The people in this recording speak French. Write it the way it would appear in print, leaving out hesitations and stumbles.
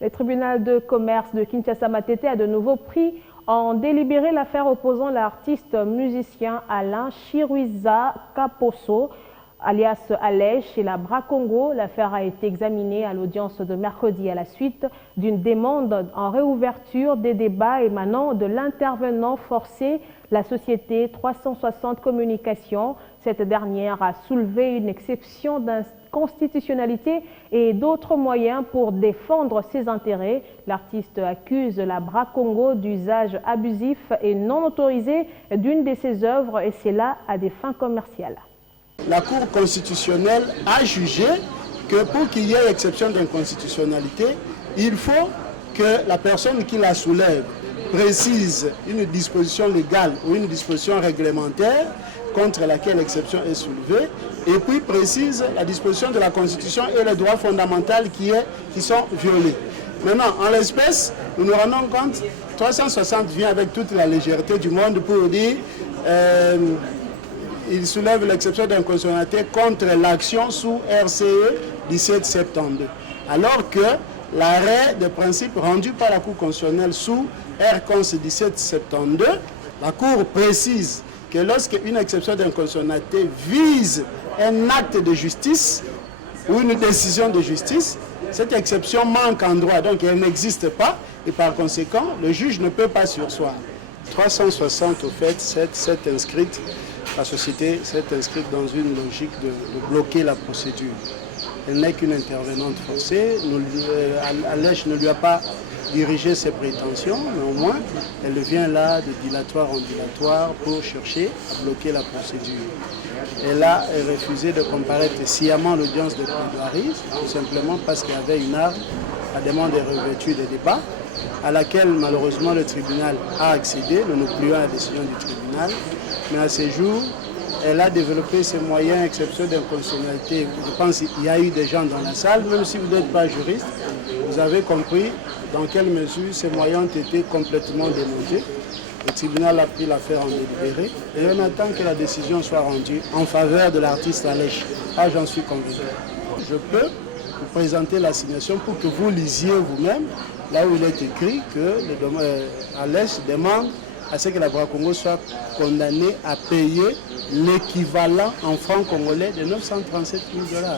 Le tribunal de commerce de Kinshasa-Matete a de nouveau pris en délibéré l'affaire opposant l'artiste musicien Alain Chiruiza Kaposo, alias Alej, chez la Bras Congo. L'affaire a été examinée à l'audience de mercredi à la suite d'une demande en réouverture des débats émanant de l'intervenant forcé, la société 360 Communications. Cette dernière a soulevé une exception d'inconstitutionnalité et d'autres moyens pour défendre ses intérêts. L'artiste accuse la Bras Congo d'usage abusif et non autorisé d'une de ses œuvres, et c'est là à des fins commerciales. La Cour constitutionnelle a jugé que pour qu'il y ait exception d'inconstitutionnalité, il faut que la personne qui la soulève précise une disposition légale ou une disposition réglementaire contre laquelle l'exception est soulevée, et puis précise la disposition de la Constitution et les droits fondamentaux qui sont violés. Maintenant, en l'espèce, nous nous rendons compte, 360 vient avec toute la légèreté du monde pour dire il soulève l'exception d'inconstitutionnalité contre l'action sous RCE 1772. Alors que l'arrêt de principe rendu par la Cour constitutionnelle sous RCONS 1772, la Cour précise que lorsque une exception d'inconstitutionnalité vise un acte de justice ou une décision de justice, cette exception manque en droit, donc elle n'existe pas, et par conséquent, le juge ne peut pas surseoir. 360, au fait, s'est inscrite, la société s'est inscrite dans une logique de bloquer la procédure. Elle n'est qu'une intervenante forcée. Alej ne lui a pas dirigé ses prétentions, néanmoins, elle vient là de dilatoire en dilatoire pour chercher à bloquer la procédure. Elle a refusé de comparaître sciemment à l'audience de plaidoirie, tout simplement parce qu'il y avait une arme, la demande de revêtue des débats, à laquelle malheureusement le tribunal a accédé, nous nous plions à la décision du tribunal, mais à ce jour, elle a développé ses moyens, exception d'inconstitutionnalité. Je pense qu'il y a eu des gens dans la salle, même si vous n'êtes pas juriste, vous avez compris dans quelle mesure ces moyens ont été complètement démontés. Le tribunal a pris l'affaire en délibéré et on attend que la décision soit rendue en faveur de l'artiste Alej. Ah, j'en suis convaincu. Je peux vous présenter l'assignation pour que vous lisiez vous-même, là où il est écrit que Alej demande à ce que la Bras Congo soit condamnée à payer l'équivalent en francs congolais de 937 000 $.